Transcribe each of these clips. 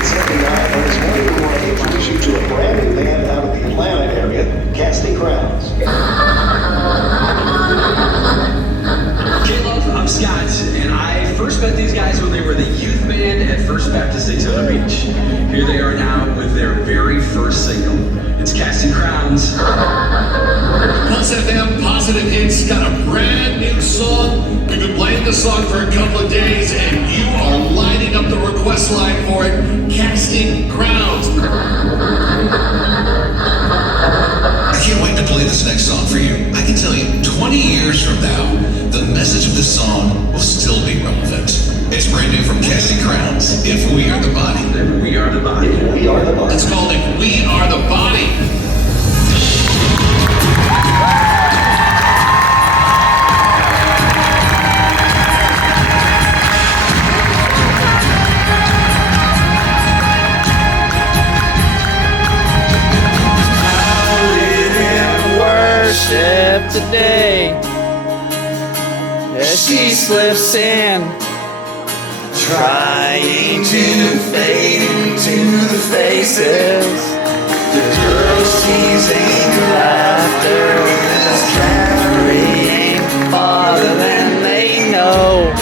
1979, but this morning we want to introduce you to a brand new band out of the Atlanta area, Casting Crowns. Caleb, I'm Scott, and I first met these guys when they were the youth band at First Baptist Daytona Beach. Here they are now with their very first single. It's Casting Crowns. Pulse FM Positive Hits got a brand new song. We've been playing the song for a couple of days, and you are lighting up the request line for it. Casting Crowns. I can't wait to play this next song for you. I can tell you, 20 years from now, the message of this song will still be relevant. It's brand new from Casting Crowns, If We Are the Body. If we are the body. If we are the body. It's called If We Are the Body. Today, as she slips in, trying to fade into the faces, the girls teasing laughter is carrying farther than they know,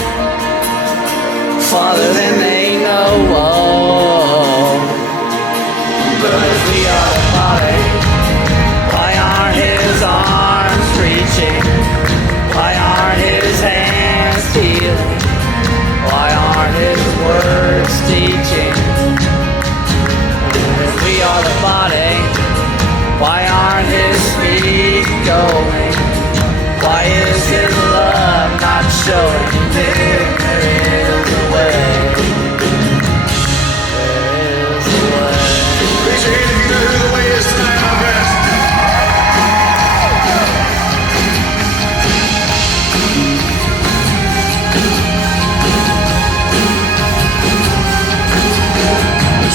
farther than they know. Oh. But if we are the body, why aren't his arms reaching? Why aren't his hands healing? Why aren't his words teaching? If we are the body, why aren't his feet going? Why is his love not showing? There is a way. There is a way. Raise your hand if you know who the way is tonight, my friends.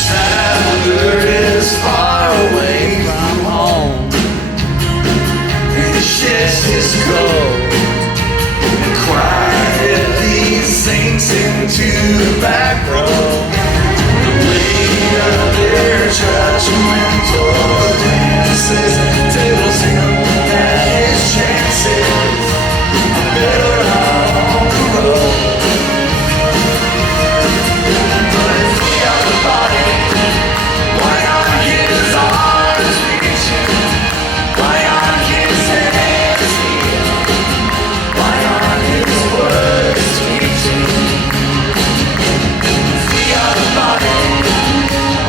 Traveler is far away from home, and he sheds his coat and quietly sinks into the back row. The weight of their judgmental dances tells him that his chances are better out on the road. But if we are the body, why aren't his arms reaching? Why aren't his hands healing? Why aren't his words teaching? If we are the body,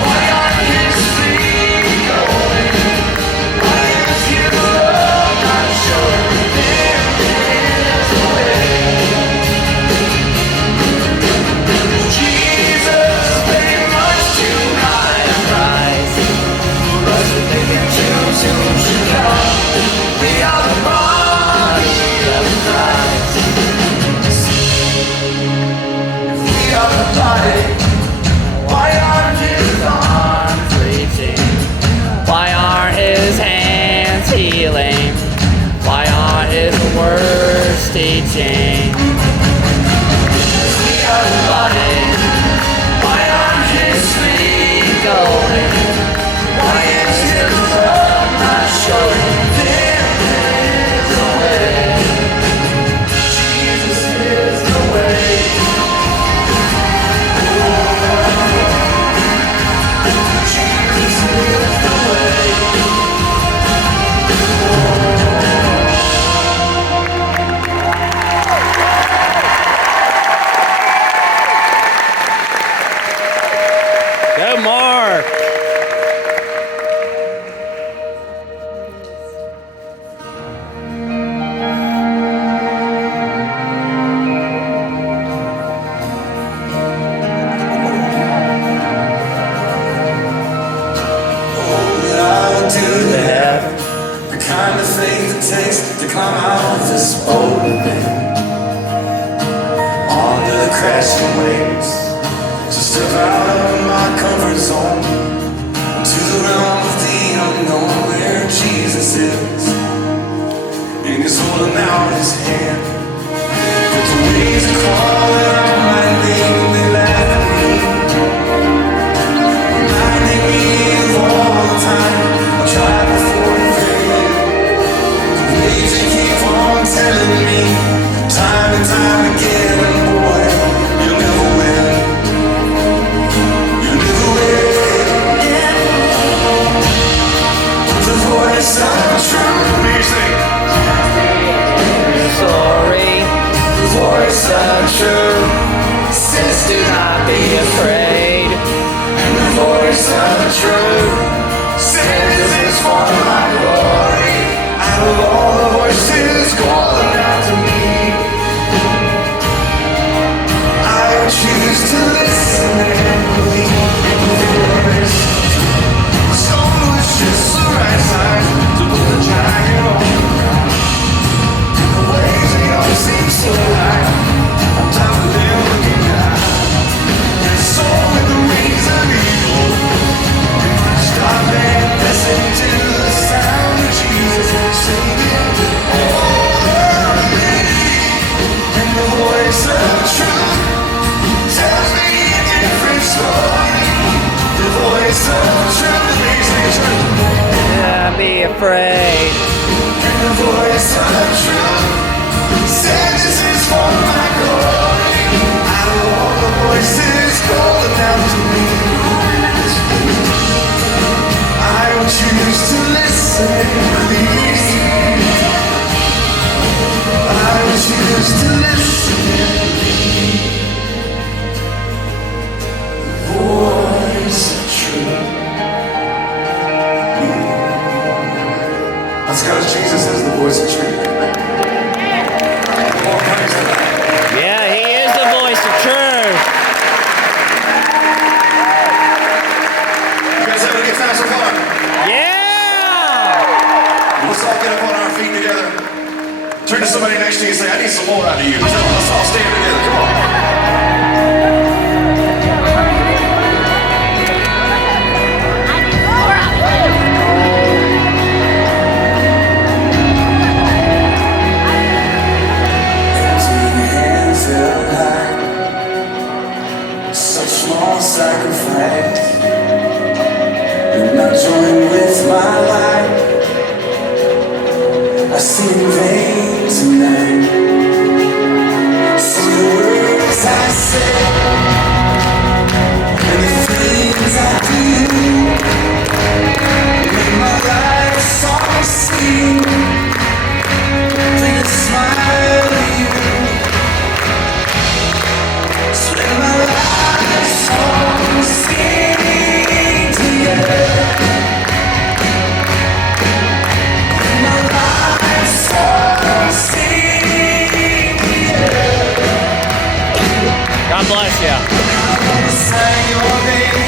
why aren't his feet going? Why is his love not showing? There is a way. Jesus paid much too high a price for us to think and choose who should come. We are the body of Christ. If we are the body, why aren't his arms reaching? Why aren't his hands healing? Why aren't his words teaching? If we are the body, why aren't his feet going? Why is his love not showing? There is a way. Jesus is the way. Jesus is the way. Go Mark! I'll do that. The kind of faith it takes to climb out of this boat onto the crashing waves. To step out of my comfort zone into the realm of the unknown where Jesus is. And he's holding out his hand. But the waves are calling on my name and they laugh at me. truth. Say this is for my glory. Out of all the voices calling out to me, I choose to listen and believe the voice. The stone was just the right size to put the giant on the ground. The waves they all seem so high, on top of them looking down. And so with the wings of evil, stop and listen to the sound of Jesus singing over me. And the voice of truth tells me a different story. The voice of truth makes me true. Don't be afraid. And the voice of truth says this is for my glory. Out of all the voices calling out to me, I will choose to listen, please. I will choose to listen. The voice of truth. That's because Jesus is the voice of truth. All praise to that. Yeah, he is the voice of truth. You guys having a good time so far? Yeah! Let's all get up on our feet together. Turn to somebody next to you and say, I need some more out of you. Let's all stand together. Come on. Hands held high, such small sacrifice. And I join with my life. I sing in vain tonight. So the words I say and the things I do make my life a song sing. Please smile at you. So let my life song sing to you. My life song sing to you. God bless you. I wanna sing your name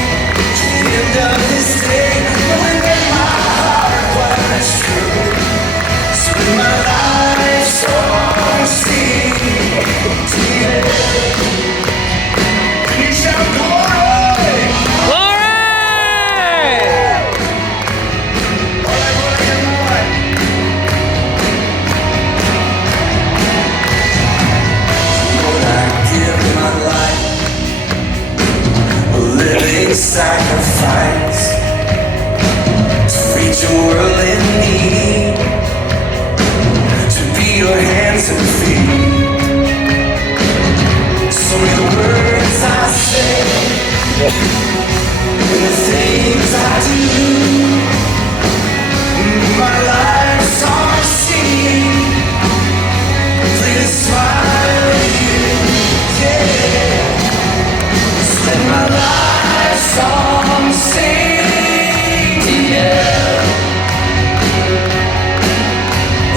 to the end of this day, knowing that my heart was true. So let my life song sing to you. You shall glory. Glory! Lord, I give my life a living sacrifice to reach a world in need, to be your hands and feet. So may the words I say and the things I do, my life's song sing. Please smile at you, yeah. So let my life's song sing to you.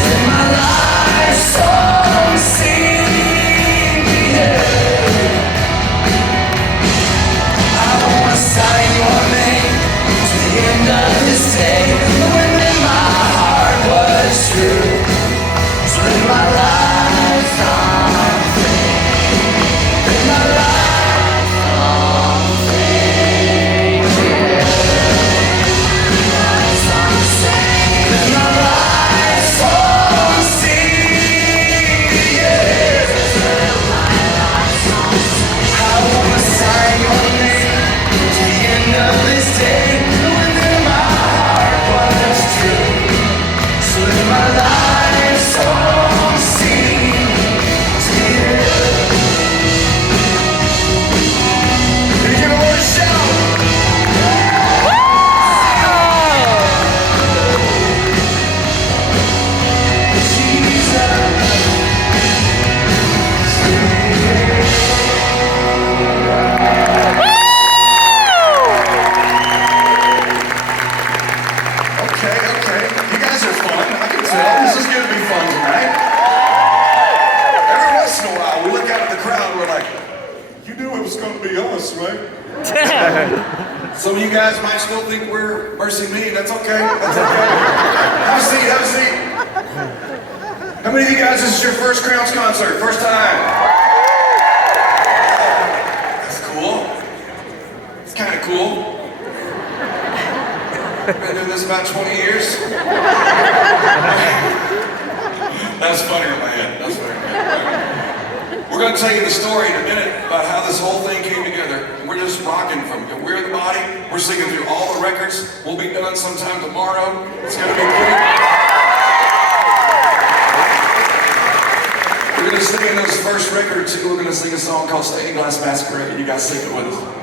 Let my life's song sing to you. I wanna sign your name to the end of this day, knowing that my heart was true. So let my life song sing. Let my life song sing to you. Some of you guys might still think we're Mercy Me, and that's okay. That's okay. Have a seat, have a seat. How many of you guys, this is your first Crowns concert? First time? That's cool. It's kind of cool. Been doing this about 20 years. That's funny in my head. That's funny in my head. We're going to tell you the story in a minute about how this whole thing came together. We're just rocking from We're the Body. We're singing through all the records. We'll be done sometime tomorrow. It's going to be great. We're going to sing in this first record too. We're going to sing a song called Stained Glass Masquerade. You guys sing it with us.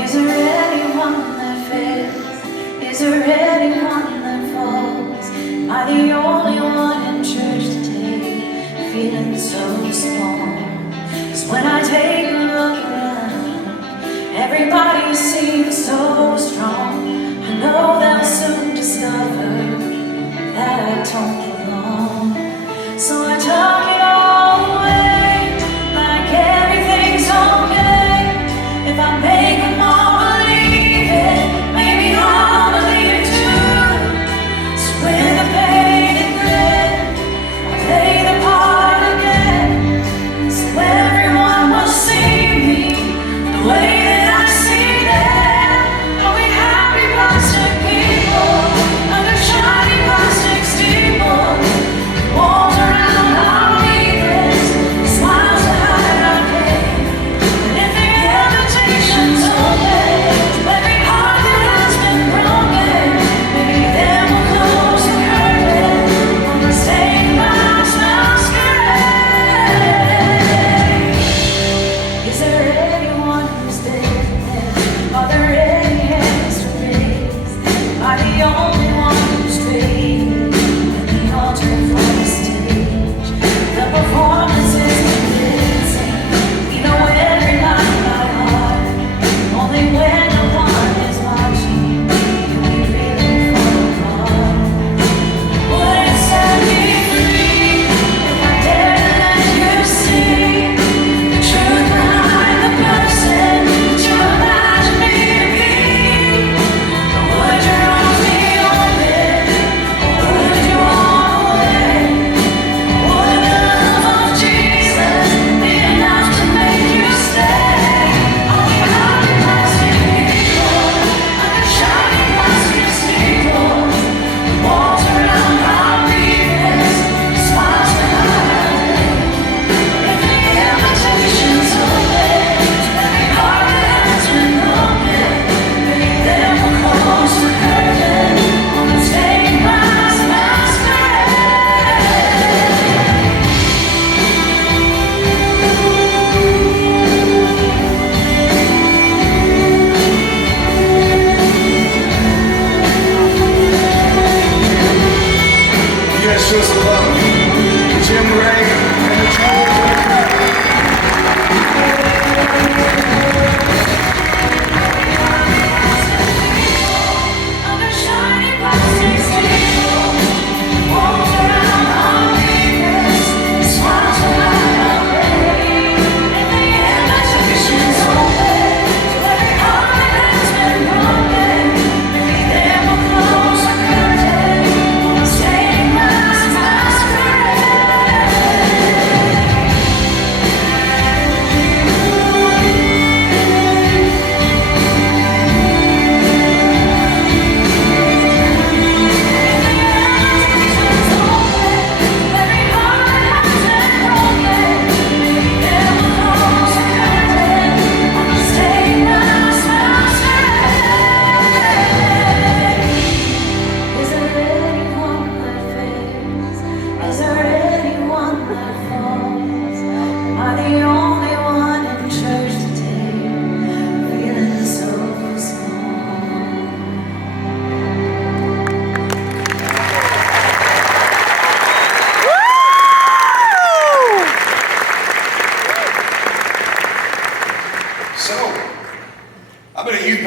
Is there anyone that fails? Is there anyone that falls? Am I the only one in church today feeling so small? 'Cause when I take a look around, everybody seems so strong. I know they'll soon discover that I don't belong. So I tuck it all away, like everything's okay. If I make them all believe it, maybe I'll believe it too. So with the pain and grit, I'll play the part again. So everyone will see me the way that I see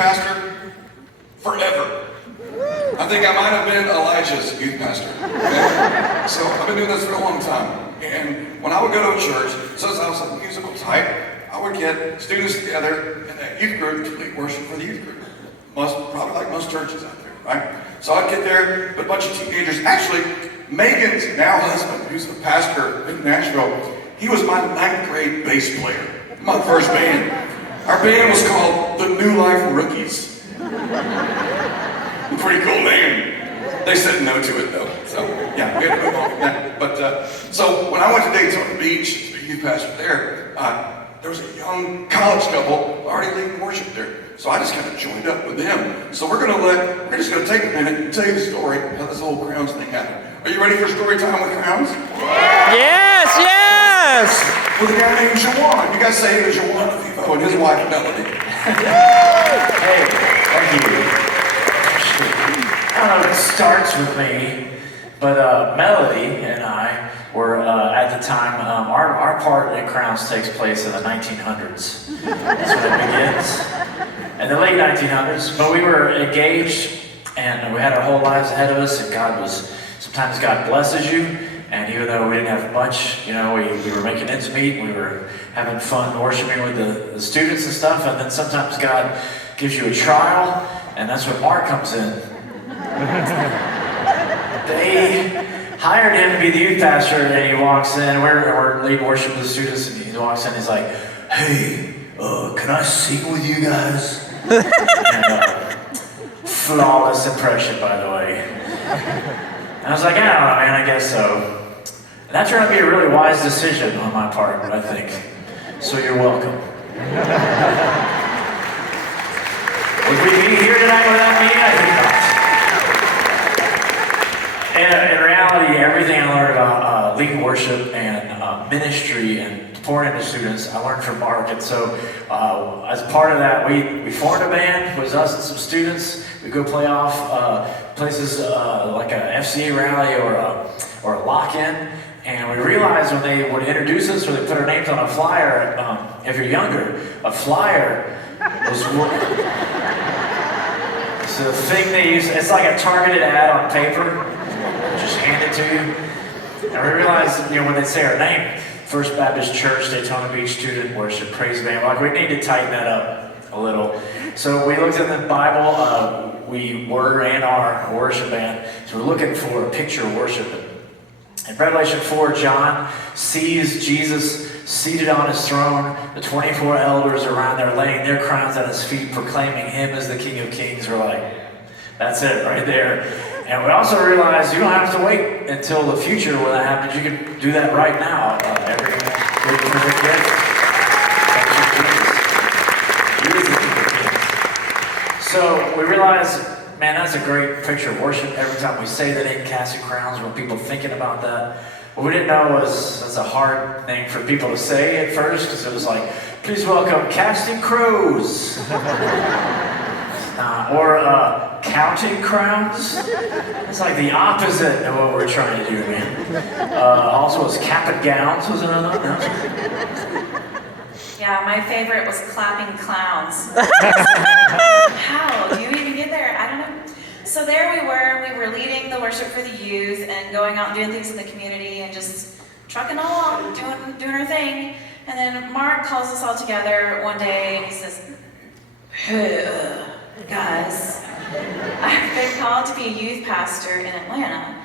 pastor forever. I think I might have been Elijah's youth pastor. Okay? So I've been doing this for a long time. And when I would go to a church, since I was a musical type, I would get students together in a youth group to lead worship for the youth group. Probably like most churches out there, right? So I'd get there with a bunch of teenagers. Actually, Megan's now husband, who's a pastor in Nashville, he was my 9th grade bass player, my first band. Our band was called the New Life Rookies. Pretty cool name. They said no to it though, so yeah, we had to move on from that. But so when I went to Daytona Beach to be youth pastor there was a young college couple already leading worship there. So I just kind of joined up with them. So we're just gonna take a minute and tell you the story of how this whole Crowns thing happened. Are you ready for story time with Crowns? Yes, yes! With a guy named Jawan. You guys say it was Jawan Vivo and his wife Melody. Hey, thank you. I don't know if it starts with me, but Melody and I were, at the time, our part at Crowns takes place in the 1900s. That's when it begins. In the late 1900s, but we were engaged and we had our whole lives ahead of us, and sometimes God blesses you, and even though we didn't have much, we were making ends meet, we were having fun worshiping with the students and stuff, and then sometimes God gives you a trial, and that's when Mark comes in. They hired him to be the youth pastor, and he walks in. We're leading worship with the students, and he walks in. He's like, "Hey, can I sing with you guys?" And, flawless impression, by the way. And I was like, "I don't know, man. I guess so." And that turned out to be a really wise decision on my part, I think. So you're welcome. Would we be here tonight without me? I think not. And in reality, everything I learned about leading worship and ministry and pouring into students, I learned from Mark. And so, as part of that, we formed a band. It was us and some students. We go play off places like a FCA rally or a lock-in. And we realized when they would introduce us or they put our names on a flyer, if you're younger, a flyer was so the thing they use. It's like a targeted ad on paper. Just hand it to you. And we realized, when they say our name, First Baptist Church, Daytona Beach Student Worship Praise Band, like we need to tighten that up a little. So we looked in the Bible. We were and are a worship band, so we're looking for a picture of worship. In Revelation 4, John sees Jesus seated on his throne, the 24 elders around there laying their crowns at his feet, proclaiming him as the King of Kings. We're like, that's it right there. And we also realized you don't have to wait until the future when that happens. You can do that right now. Every good perfect gift comes from Jesus. He is the King of Kings. So we realized, man, that's a great picture of worship. Every time we say the name Casting Crowns, when people thinking about that, what we didn't know was that's a hard thing for people to say at first, because it was like, please welcome Casting Crows. Or Counting Crowns. It's like the opposite of what we're trying to do, man. Also, was Cap and Gowns was another one. Yeah, my favorite was Clapping Clowns. How do you even get there? I don't know. So there we were leading the worship for the youth and going out and doing things in the community and just trucking along, doing our thing. And then Mark calls us all together one day and he says, "Hey, guys, I've been called to be a youth pastor in Atlanta."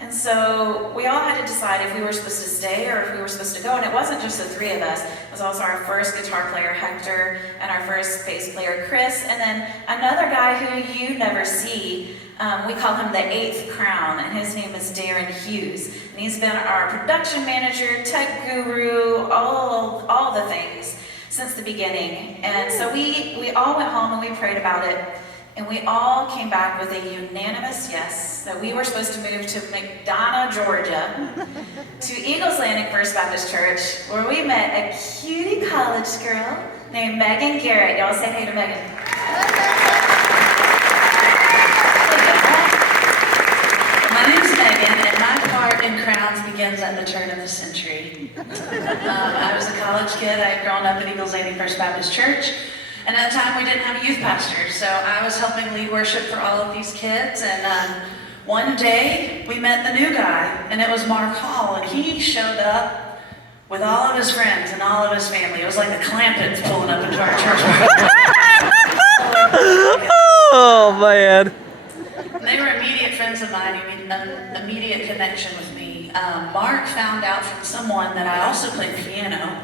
And so we all had to decide if we were supposed to stay or if we were supposed to go. And it wasn't just the three of us. It was also our first guitar player, Hector, and our first bass player, Chris, and then another guy who you never see. We call him the 8th Crown, and his name is Darren Hughes. And he's been our production manager, tech guru, all the things since the beginning. And so we all went home and we prayed about it. And we all came back with a unanimous yes that we were supposed to move to McDonough, Georgia, to Eagles Landing First Baptist Church, where we met a cutie college girl named Megan Garrett. Y'all say hey to Megan. My name's Megan, and my part in Crowns begins at the turn of the century. I was a college kid. I had grown up at Eagles Landing First Baptist Church. And at the time, we didn't have a youth pastor, so I was helping lead worship for all of these kids. And one day, we met the new guy, and it was Mark Hall, and he showed up with all of his friends and all of his family. It was like the Clampets pulling up into our church. Oh, man. And they were immediate friends of mine, an immediate connection with me. Mark found out from someone that I also played piano,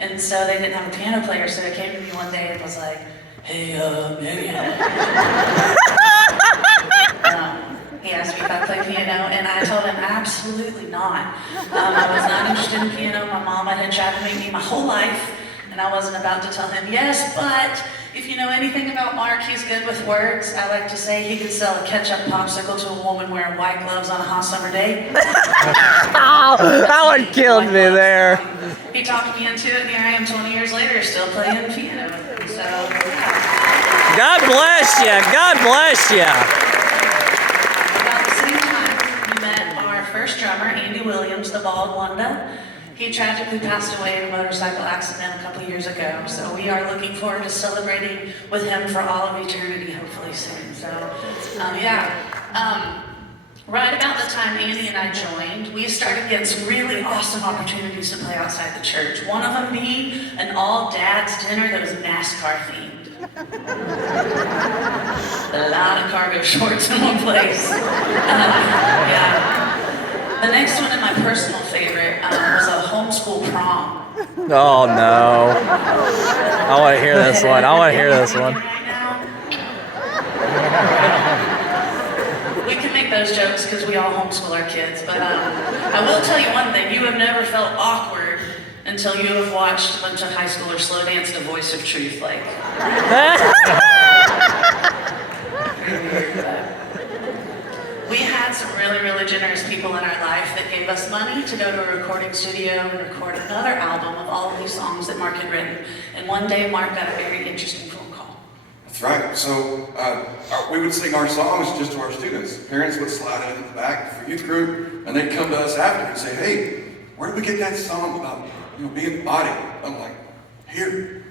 and so they didn't have a piano player, so he came to me one day and was like, "Hey, Megan." He asked me if I played piano, and I told him absolutely not. I was not interested in piano. My mom had tried to make me my whole life, and I wasn't about to tell him yes, but if you know anything about Mark, he's good with words. I like to say he could sell a ketchup popsicle to a woman wearing white gloves on a hot summer day. Oh, that one killed me there. He talked me into it, and here I am 20 years later, still playing piano. So, yeah. God bless you. God bless you. About the same time, we met our first drummer, Andy Williams, the bald Wanda. He tragically passed away in a motorcycle accident a couple years ago. So we are looking forward to celebrating with him for all of eternity, hopefully soon. So, right about the time Andy and I joined, we started getting some really awesome opportunities to play outside the church. One of them being an all-dads dinner that was NASCAR themed. A lot of cargo shorts in one place. The next one, and my personal favorite, was a homeschool prom. Oh, no. I want to hear this one. I want to hear this one. We can make those jokes because we all homeschool our kids, but I will tell you one thing. You have never felt awkward until you have watched a bunch of high schoolers slow dance to Voice of Truth, like. We had some really, really generous people in our life that gave us money to go to a recording studio and record another album of all of these songs that Mark had written. And one day, Mark got a very interesting phone call. That's right. So we would sing our songs just to our students. Parents would slide in the back for youth group, and they'd come to us after and say, "Hey, where did we get that song about being the body?" I'm like, "Here.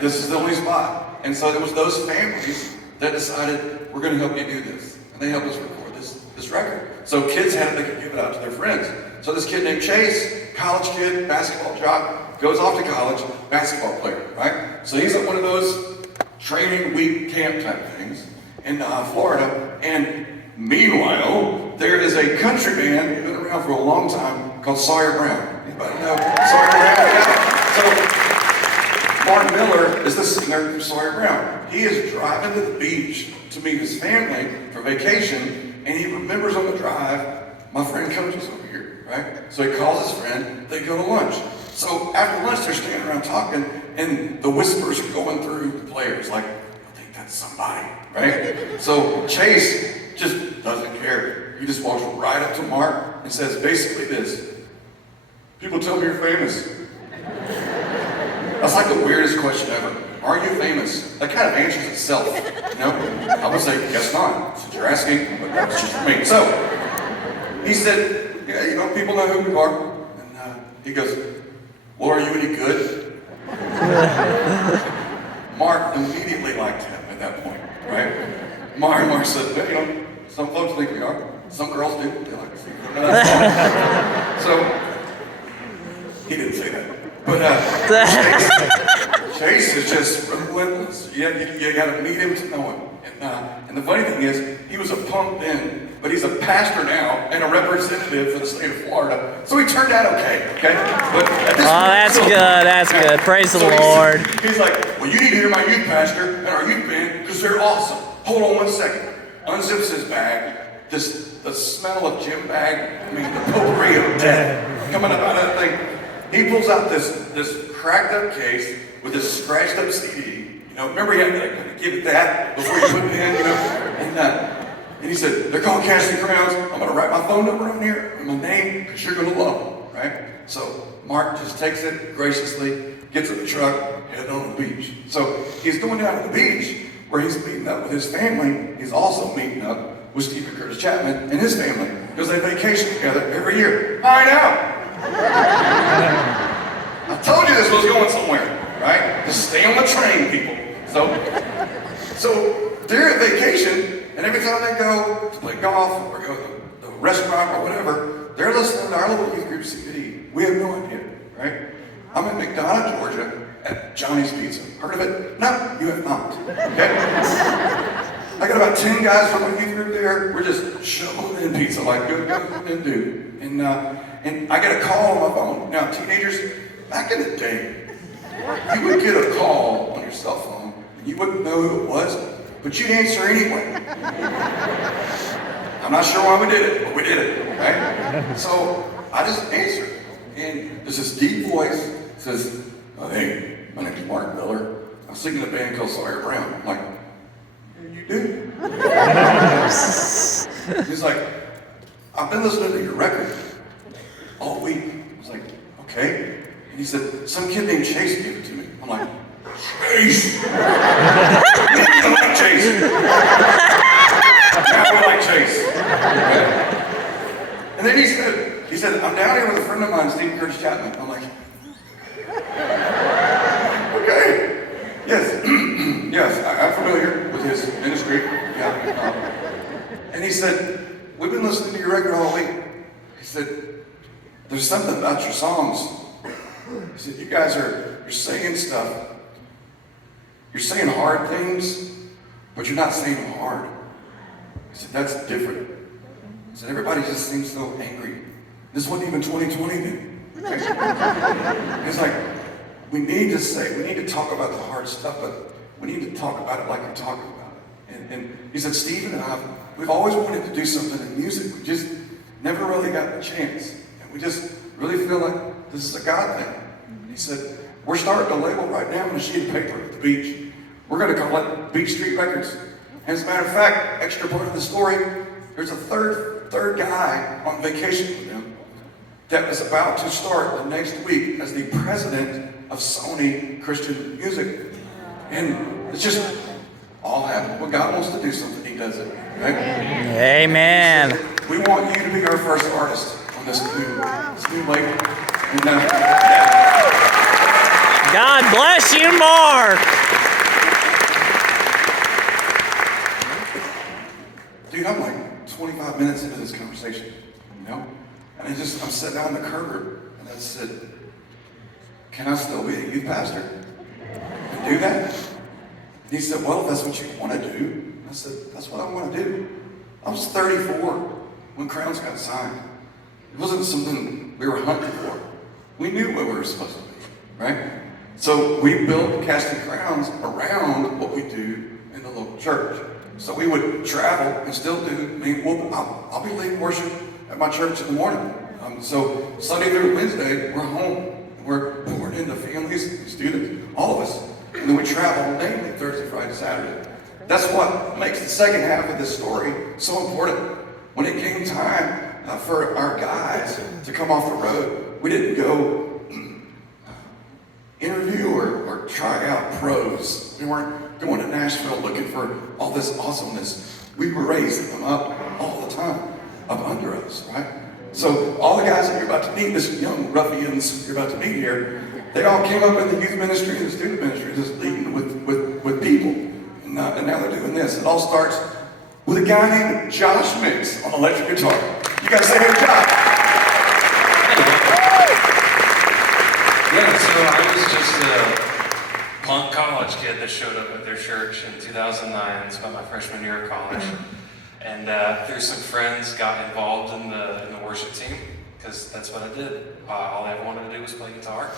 This is the only spot." And so it was those families that decided, "We're going to help you do this." And they helped us record this record. So kids had it, they could give it out to their friends. So this kid named Chase, college kid, basketball jock, goes off to college, basketball player, right? So he's at one of those training week camp type things in Florida. And meanwhile, there is a country band been around for a long time called Sawyer Brown. Anybody know Sawyer Brown? Yeah. So Mark Miller is the singer for Sawyer Brown. He is driving to the beach to meet his family for vacation, and he remembers on the drive, my friend Coach is over here, right? So he calls his friend, they go to lunch. So after lunch, they're standing around talking, and the whispers are going through the players, like, I think that's somebody, right? So Chase just doesn't care. He just walks right up to Mark and says basically this: "People tell me you're famous." That's like the weirdest question ever. Are you famous? That kind of answers itself, I would say, guess not, since you're asking, but that's just for me. So, he said, "Yeah, people know who you are." And he goes, "Well, are you any good?" Mark immediately liked him at that point, right? Mark said, "Well, some folks think we are. Some girls do. They like to see you." So, he didn't say that. But Chase is just relentless. You got to meet him to know him. And the funny thing is, he was a punk then, but he's a pastor now and a representative for the state of Florida. So he turned out okay? But at this point, That's good. That's good. Praise the Lord. He's like, "Well, you need to hear my youth pastor and our youth band because they're awesome." Hold on 1 second. Unzips his bag. The smell of gym bag. The potpourri of death coming up out of that thing. He pulls out this cracked up case with this scratched up CD. Remember he had to give it that before you put it in, And he said, "They're called Casting Crowns. I'm going to write my phone number on here and my name because you're going to love them," right? So Mark just takes it graciously, gets in the truck, heading on the beach. So he's going down to the beach where he's meeting up with his family. He's also meeting up with Stephen Curtis Chapman and his family because they vacation together every year. I know. I told you this was going somewhere, right? Just stay on the train, people. So they're at vacation, and every time they go to play golf or go to the restaurant or whatever, they're listening to our little youth group CD. We have no idea, right? I'm in McDonough, Georgia, at Johnny's Pizza. Heard of it? No, you have not. Okay? I got about 10 guys from the youth group there. We're just shoveling in pizza like good men do. And I get a call on my phone. Now, teenagers, back in the day, you would get a call on your cell phone, and you wouldn't know who it was, but you'd answer anyway. I'm not sure why we did it, but we did it, right? So I just answered, and there's this deep voice that says, "Oh, hey, my name's Mark Miller. I'm singing in a band called Sawyer Brown." I'm like, "Yeah, you do?" He's like, "I've been listening to your record all week." I was like, "Okay." And he said, "Some kid named Chase gave it to me." I'm like, "Chase? I don't like Chase. I don't like Chase." And then he said, "I'm down here with a friend of mine, Steve Curtis Chapman." I'm like, "Okay, yes, yes, I'm familiar with his ministry." Yeah. And he said, "We've been listening to your record all week." He said, "There's something about your songs." He said, "You guys you're saying stuff. You're saying hard things, but you're not saying them hard." He said, "That's different." He said, "Everybody just seems so angry. This wasn't even 2020 then." He's like, we need to talk about the hard stuff, but we need to talk about it like we're talking about it. And he said, "Stephen and I, we've always wanted to do something in music. We just never really got the chance. And we just really feel like this is a God thing." He said, "We're starting a label right now on a sheet of paper at the beach. We're going to call it Beach Street Records." And as a matter of fact, extra part of the story, there's a third guy on vacation with them that was about to start the next week as the president of Sony Christian Music. And it's just all happened. When God wants to do something, he does it. Right? Amen. We want you to be our first artist on this new label. And, God bless you, Mark. Dude, I'm like 25 minutes into this conversation, you know? And I'm sitting down on the curb, and I said, "Can I still be a youth pastor and do that?" And he said, "Well, if that's what you want to do." I said, "That's what I want to do." I was 34 when Crowns got signed. It wasn't something we were hunting for. We knew what we were supposed to be, right? So we built Casting Crowns around what we do in the local church. So we would travel and still do. I'll be leading worship at my church in the morning. So Sunday through Wednesday, we're home. We're poured into families, students, all of us. And then we travel daily, Thursday, Friday, Saturday. That's what makes the second half of this story so important. When it came time for our guys to come off the road, we didn't go interview or try out pros. We weren't going to Nashville looking for all this awesomeness. We were raising them up all the time, up under us, right? So all the guys that you're about to meet, this young ruffians you're about to meet here, they all came up in the youth ministry and the student ministry, just leading with people. And now they're doing this. It all starts with a guy named Josh Mix on electric guitar. You guys say, "Hey, Josh." Yeah, so I was just a punk college kid that showed up at their church in 2009. It's about my freshman year of college. And through some friends, got involved in the worship team, because that's what I did. All I ever wanted to do was play guitar.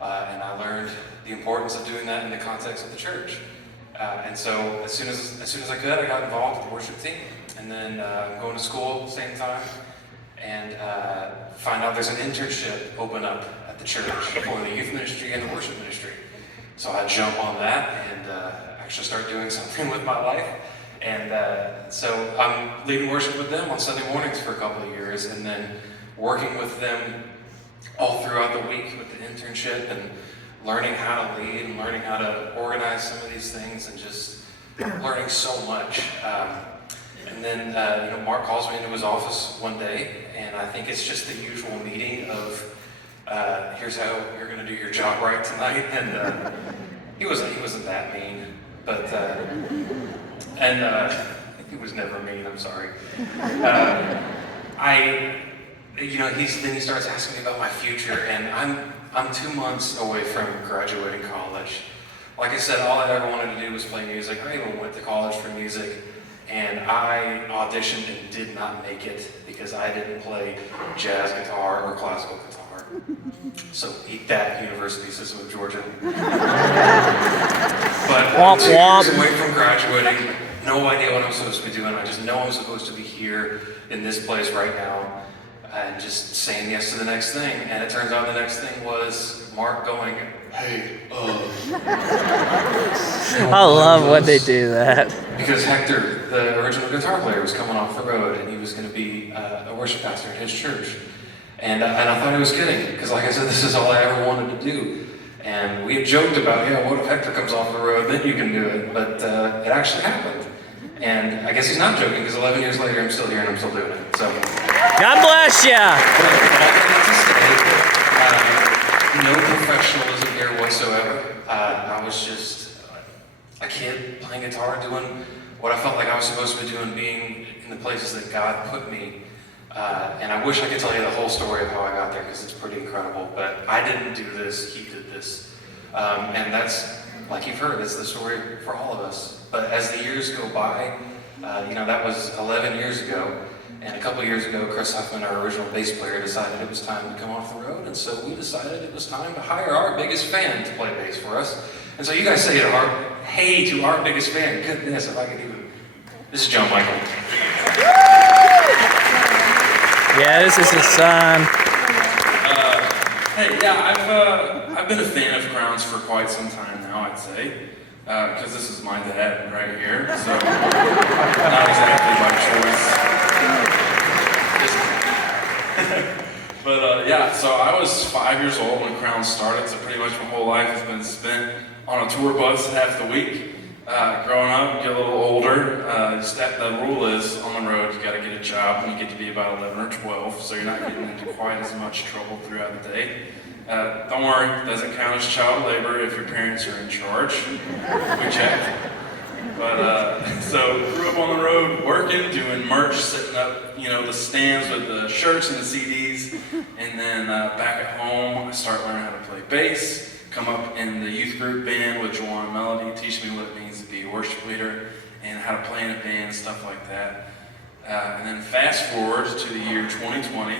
And I learned the importance of doing that in the context of the church. And so as soon as I could, I got involved with the worship team. And then going to school at the same time, and find out there's an internship open up at the church for the youth ministry and the worship ministry. So I jump on that and actually start doing something with my life. And so I'm leading worship with them on Sunday mornings for a couple of years, and then working with them all throughout the week with the internship, and learning how to lead and learning how to organize some of these things, and just learning so much. And then Mark calls me into his office one day, and I think it's just the usual meeting of here's how you're going to do your job right tonight. And He wasn't that mean, but he was never mean. I'm sorry. Then he starts asking me about my future, and I'm 2 months away from graduating college. Like I said, all I ever wanted to do was play music. I even went to college for music, and I auditioned and did not make it because I didn't play jazz guitar or classical guitar. So eat that, University System of Georgia. But I'm 2 years away from graduating, no idea what I'm supposed to be doing. I just know I'm supposed to be here in this place right now and just saying yes to the next thing. And it turns out the next thing was Mark going, hey, I love when they do that. because Hector, the original guitar player, was coming off the road and he was going to be a worship pastor in his church. And I thought he was kidding, because like I said, this is all I ever wanted to do. And we had joked about, what if Hector comes off the road, then you can do it. But it actually happened. And I guess he's not joking, because 11 years later, I'm still here and I'm still doing it. So, God bless ya! No professionalism here whatsoever. I was just a kid playing guitar, doing what I felt like I was supposed to be doing, being in the places that God put me. And I wish I could tell you the whole story of how I got there, because it's pretty incredible. But I didn't do this, he did this. And that's, like you've heard, it's the story for all of us. But as the years go by, that was 11 years ago. And a couple of years ago, Chris Huffman, our original bass player, decided it was time to come off the road. And so we decided it was time to hire our biggest fan to play bass for us. And so you guys say hey to our biggest fan. Goodness, if I could even... This is John Michael. Yeah, this is his son. I've been a fan of Crowns for quite some time now, I'd say, because this is my dad right here, so not exactly by choice. But so I was 5 years old when Crowns started, so pretty much my whole life has been spent on a tour bus half the week. Growing up, get a little older, the rule is on the road you got to get a job when you get to be about 11 or 12, so you're not getting into quite as much trouble throughout the day. Don't worry, it doesn't count as child labor if your parents are in charge. We checked. But so grew up on the road working, doing merch, setting up the stands with the shirts and the CDs, and then back at home I started learning how to play bass. Come up in the youth group band with Juwan Melody, teach me what it means to be a worship leader and how to play in a band and stuff like that. And then fast forward to the year 2020,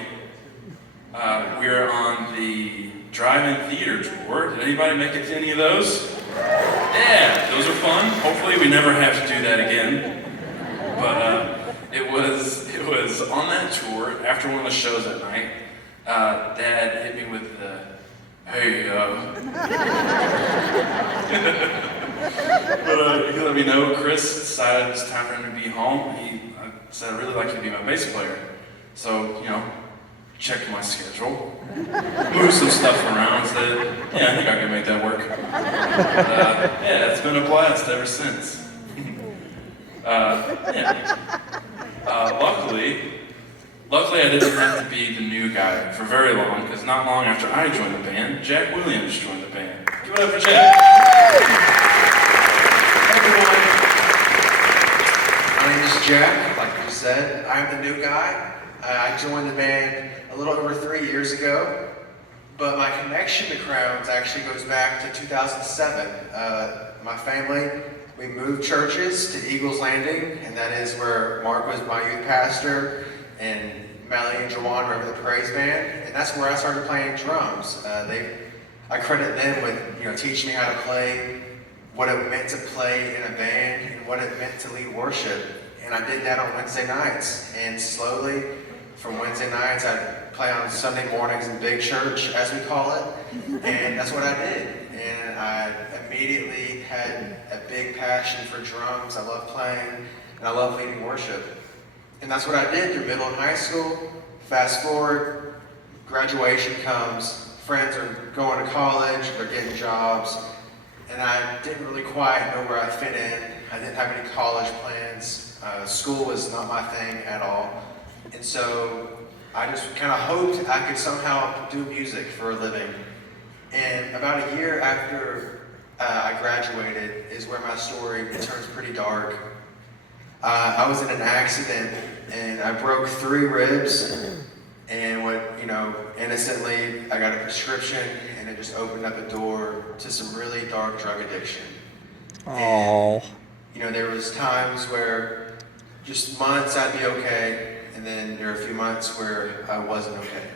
we're on the drive-in theater tour. Did anybody make it to any of those? Yeah, those are fun. Hopefully we never have to do that again. But it was on that tour, after one of the shows that night, Dad hit me with the, hey, but he let me know Chris decided it's time for him to be home. I said, I'd really like you to be my bass player. So, checked my schedule, moved some stuff around, said, yeah, I think I can make that work. But, it's been a blast ever since. Luckily I didn't have to be the new guy for very long, because not long after I joined the band, Jack Williams joined the band. Give it up for Jack. Hey everyone, my name is Jack, like you said. I'm the new guy. I joined the band a little over 3 years ago, but my connection to Crowns actually goes back to 2007. My family, we moved churches to Eagles Landing, and that is where Mark was my youth pastor, and Melly and Juwan were over the praise band, and that's where I started playing drums. I credit them with teaching me how to play, what it meant to play in a band, and what it meant to lead worship. And I did that on Wednesday nights, and slowly, from Wednesday nights, I'd play on Sunday mornings in big church, as we call it, and that's what I did. And I immediately had a big passion for drums. I love playing, and I love leading worship. And that's what I did through middle and high school. Fast forward, graduation comes, friends are going to college, they're getting jobs, and I didn't really quite know where I fit in. I didn't have any college plans. School was not my thing at all. And so I just kind of hoped I could somehow do music for a living. And about a year after I graduated is where my story turns pretty dark. I was in an accident and I broke 3 ribs, and innocently I got a prescription, and it just opened up a door to some really dark drug addiction. Oh. There was times where just months I'd be okay, and then there were a few months where I wasn't okay.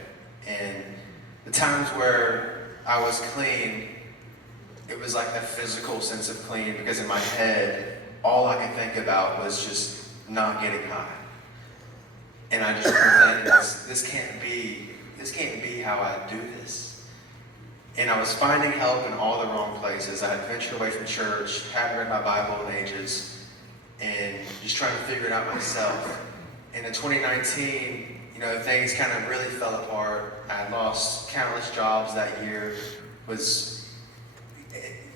And the times where I was clean, it was like a physical sense of clean, because in my head, all I could think about was just not getting high. And I just remember thinking, this can't be how I do this. And I was finding help in all the wrong places. I had ventured away from church, hadn't read my Bible in ages, and just trying to figure it out myself. And in 2019, things kind of really fell apart. I lost countless jobs that year, was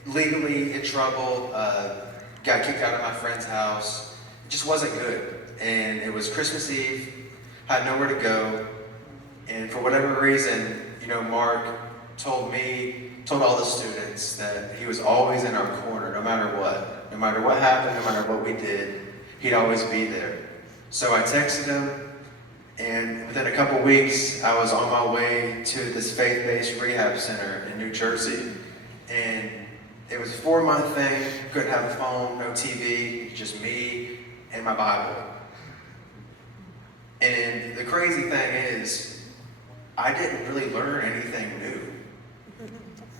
legally in trouble, got kicked out of my friend's house. It just wasn't good. And it was Christmas Eve, had nowhere to go, and for whatever reason, Mark told all the students that he was always in our corner, no matter what. No matter what happened, no matter what we did, he'd always be there. So I texted him, and within a couple weeks, I was on my way to this faith-based rehab center in New Jersey. And it was a 4-month thing, couldn't have a phone, no TV, just me and my Bible. And the crazy thing is, I didn't really learn anything new.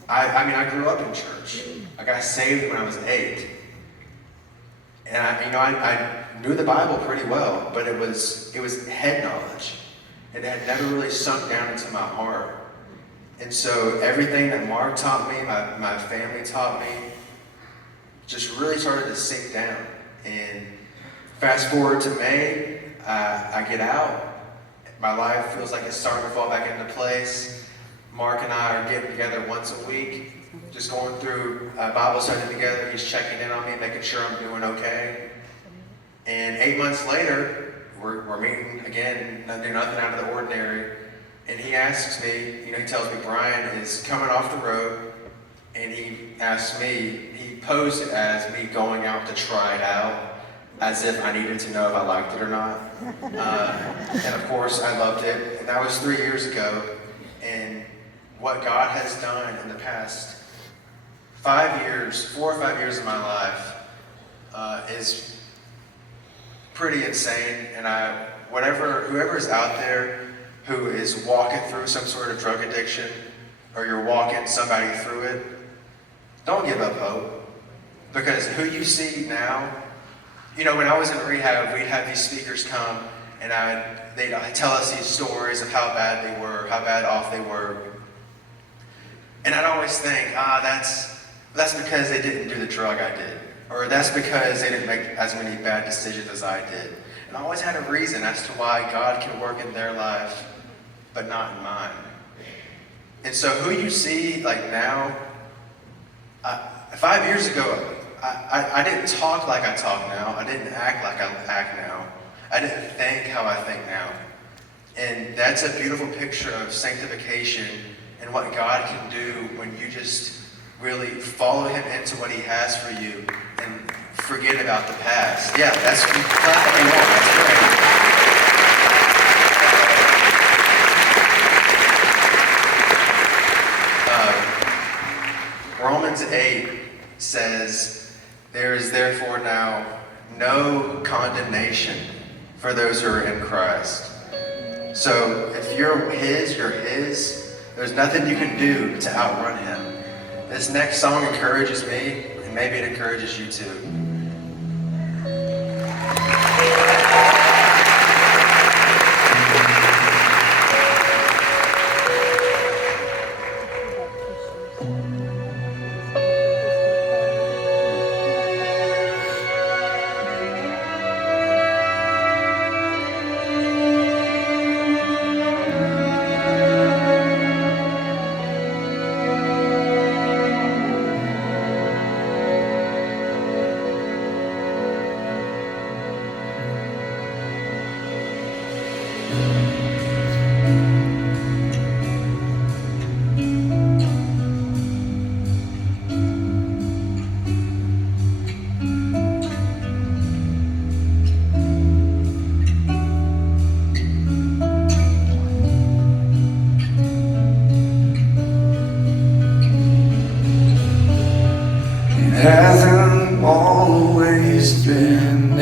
I grew up in church. I got saved when I was 8. And I knew the Bible pretty well, but it was head knowledge. It had never really sunk down into my heart. And so everything that Mark taught me, my family taught me, just really started to sink down. And fast forward to May, I get out. My life feels like it's starting to fall back into place. Mark and I are getting together once a week, just going through Bible study together. He's checking in on me, making sure I'm doing okay. And 8 months later, we're meeting again, nothing out of the ordinary. And he asks me, he tells me Brian is coming off the road, and he asks me, he posed it as me going out to try it out, as if I needed to know if I liked it or not. And of course, I loved it. And that was 3 years ago. And what God has done in the past 5 years, 4 or 5 years of my life, is pretty insane. And whoever is out there who is walking through some sort of drug addiction, or you're walking somebody through it, don't give up hope. Because who you see now, when I was in rehab, we'd have these speakers come, and they'd tell us these stories of how bad they were, how bad off they were. And I'd always think, that's because they didn't do the drug I did. Or that's because they didn't make as many bad decisions as I did. And I always had a reason as to why God can work in their life, but not in mine. And so who you see now, 5 years ago, I didn't talk like I talk now. I didn't act like I act now. I didn't think how I think now. And that's a beautiful picture of sanctification and what God can do when you just really follow Him into what He has for you and forget about the past. Yeah, that's clapping on. That's great. Romans 8 says, "There is therefore now no condemnation for those who are in Christ." So if you're His, you're His. There's nothing you can do to outrun Him. This next song encourages me, and maybe it encourages you too.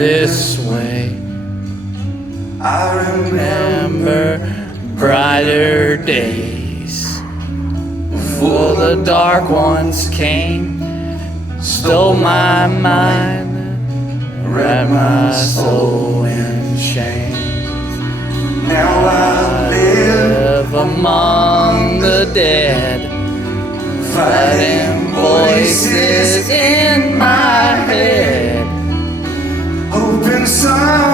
this way. I remember Brighter days before the dark ones came, stole my mind, wrapped my soul in shame. now I live among the dead, fighting voices in my head. hoping some